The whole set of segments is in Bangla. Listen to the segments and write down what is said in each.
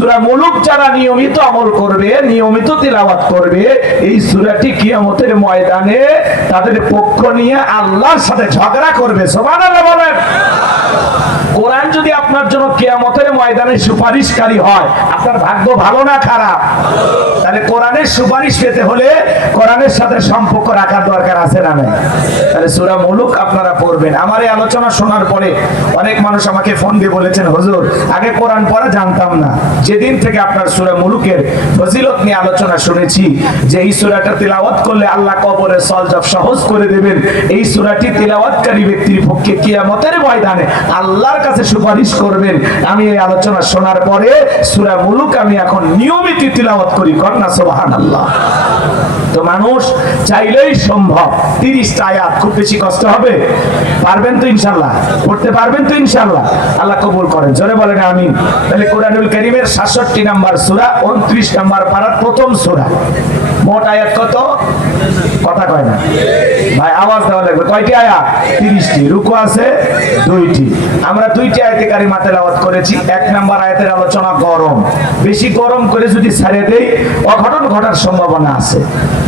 সূরা মুলুক যারা নিয়মিত আমল করবে, নিয়মিত তিলাওয়াত করবে, এই সূরাটি কিয়ামতের ময়দানে তাদের পক্ষ নিয়ে আল্লাহর সাথে ঝগড়া করবে। সুবহানাল্লাহ বলেন। কোরআন যদি আপনার জন্য কিয়ামতের ময়দানে সুপারিশকারী হয়, আপনার ভাগ্য ভালো না খারাপ? তাহলে কোরআনের সুপারিশ পেতে হলে কোরআনের সাথে সম্পর্ক রাখার দরকার আছে না নাই? তাহলে সূরা মুলুক আপনারা পড়বেন। আমার এই আলোচনা শোনার পরে অনেক মানুষ আমাকে ফোন দিয়ে বলেছেন, হুজুর আগে কোরআন পড়া জানতাম না, যেদিন থেকে আপনার সূরা মুলুকের ফজিলত নিয়ে আলোচনা শুনেছি যে এই সূরাটা তিলাওয়াত করলে আল্লাহ কবরের সওয়াব সহজ করে দেবেন, এই সূরাটি তিলাওয়াতকারী ব্যক্তির পক্ষে কিয়ামতের ময়দানে আল্লাহর কাছে সুপারিশ করবেন, আমি এই আলোচনা শোনার পরে সূরা মুলুক আমি এখন নিয়মিত তিলাওয়াত করি। কন্যা সুবহানাল্লাহ। তো মানুষ চাইলেই সম্ভব। 30টা আয়াত, খুব বেশি কষ্ট হবে? পারবেন তো ইনশাআল্লাহ? পড়তে পারবেন তো ইনশাআল্লাহ? আল্লাহ কবুল করেন, জোরে বলেন আমিন। তাহলে কোরআনুল কারীমের 66 নম্বর সূরা, 29 নম্বর পারার প্রথম সূরা। মোট আয়াত কত? কথা কয় না ভাই, আওয়াজ দেওয়া লাগবে। কয়টি আয়াত? 30টি। রুকু আছে 2টি। আমরা 2টি আয়াতে কারিমা তেলাওয়াত করেছি। 1 নম্বর আয়াতের আলোচনা গরম, বেশি গরম করে যদি ছেড়ে দেই অঘটন ঘটার সম্ভাবনা আছে।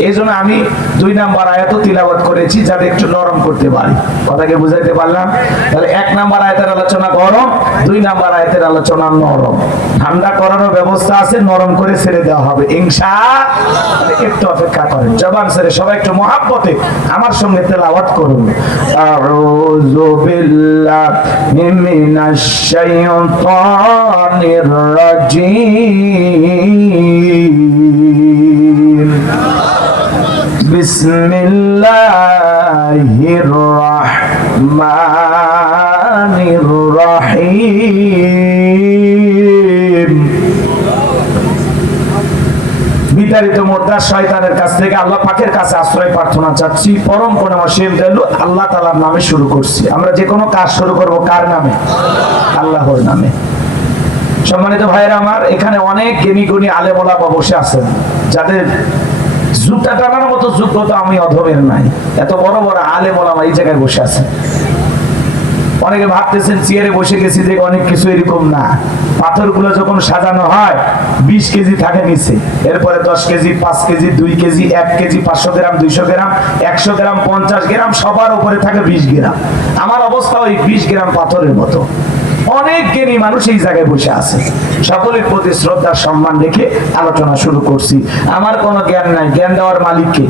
এইজন্য আমি 2 নম্বর আয়াতও তিলাওয়াত করেছি যাতে একটু নরম করতে পারি। কথাকে বুঝাইতে পারলাম? তাহলে 1 নম্বর আয়াতের আলোচনা গরম, 2 নম্বর আয়াতের আলোচনা নরম। ঠান্ডা করারও ব্যবস্থা আছে, নরম করে ছেড়ে দেওয়া হবে ইনশাআল্লাহ। একটু অপেক্ষা করেন, জবান ছেড়ে সবাই একটু মহাব্বতে আমার সঙ্গে তেলাওয়াত করুন। আউযু বিল্লাহি মিনাশ শাইতানির রাজীম। বিসমিল্লাহির রাহমানির রাহিম। বিতাড়িত মোর্দা শয়তানের কাছ থেকে আল্লাহ পাকের কাছে আশ্রয় প্রার্থনা চাচ্ছি। পরম করুণাময় দয়ালু আল্লাহ তাআলার নামে শুরু করছি। আমরা যে কোনো কাজ শুরু করব কার নামে? আল্লাহর নামে। সম্মানিত ভাইরা আমার, এখানে অনেক জ্ঞানী গুণী আলেম ওলামা বসে আছেন যাদের জুতা টানার মতো যোগ্যতা আমি অধমের নাই। এত বড় বড় আলেম ওলামা এই জায়গায় বসে আছেন। অনেকে ভাবতেছেন চেয়ারে বসে গেছি যে অনেক কিছু, এরকম না। পাথরগুলো যখন সাজানো হয় 20 কেজি থাকে নিচে, এরপরে 10 কেজি, 5 কেজি, 2 কেজি, 1 কেজি, 500 গ্রাম, 200 গ্রাম, 100 গ্রাম, 50 গ্রাম, সবার উপরে থাকে 20 গ্রাম। আমার অবস্থা ওই 20 গ্রাম পাথরের মতো। অনেক জ্ঞানী মানুষ এই জায়গায় বসে আছে। সকলের প্রতি শ্রদ্ধা সম্মান রেখে আলোচনা শুরু করছি। আমার কোনো জ্ঞান নাই, জ্ঞান দেওয়ার মালিক কে?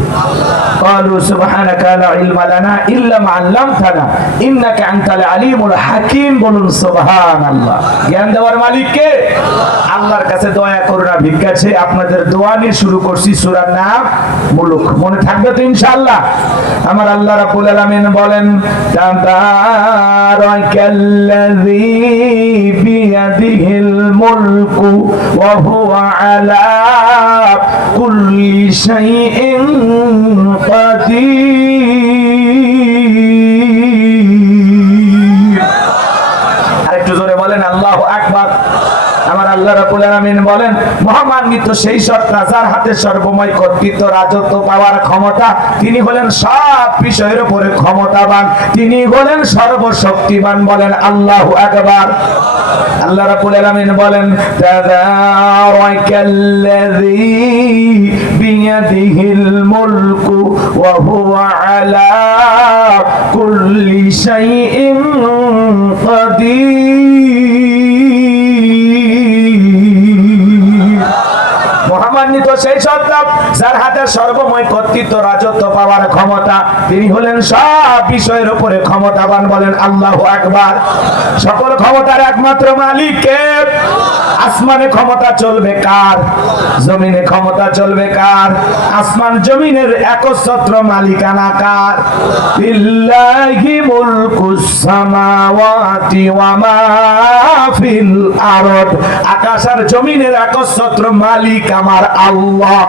ক্বালু সুবহানাকা লা ইলমা লানা ইল্লা মা আল্লামতানা ইন্নাকা আনতাল আলিমুল হাকীম। বলুন সুবহানাল্লাহ। জ্ঞান দেওয়ার মালিক কে? আল্লাহর কাছে দয়া করুণা ভিক্ষা চেয়ে আপনাদের দোয়া নিয়ে শুরু করছি সূরার নাম মুলুক। মনে থাকবে তো ইনশাআল্লাহ? আমার আল্লাহ রাব্বুল আলামিন বলেন, তাবারাকাল্লাযী বিয়াদিহিল মুলকু ওয়া হুয়া আলা কুল্লি শাইইন কাদির। আরেকটু জোরে বলেন আল্লাহু আকবার। আমার আল্লাহ রাব্বুল আলামিন বলেন, মহামান্বিত সেই সত্তা যার হাতে সর্বময় কর্তৃত্ব, রাজত্ব পাওয়ার ক্ষমতা। তিনি হলেন সব বিষয়ের উপরে ক্ষমতাবান, তিনি হলেন সর্বশক্তিমান। বলেন আল্লাহু আকবার। আল্লাহ রাব্বুল আলামিন বলেন, তাবারাকাল্লাযী বিয়াদিহিল মুলকু ওয়া হুয়া আলা কুল্লি শাইইন কাদির। মহামান্বিত সেই সত্তা যার হাতে সর্বময় কর্তৃত্ব, রাজত্ব পাওয়ার ক্ষমতা, তিনি হলেন সব বিষয়ের উপরে ক্ষমতাবান। বলেন আল্লাহু আকবার। সকল ক্ষমতার একমাত্র মালিক কে? আসমানে ক্ষমতা চলবে কার? জমিনে ক্ষমতা চলবে কার? আসমান জমিনের একচ্ছত্র মালিকানা কার? লিল্লাহি মুলকুস সামাওয়াতি ওয়া মা ফিল আরদ। আকাশ আর জমিনের একচ্ছত্র মালিক আমার আল্লাহ।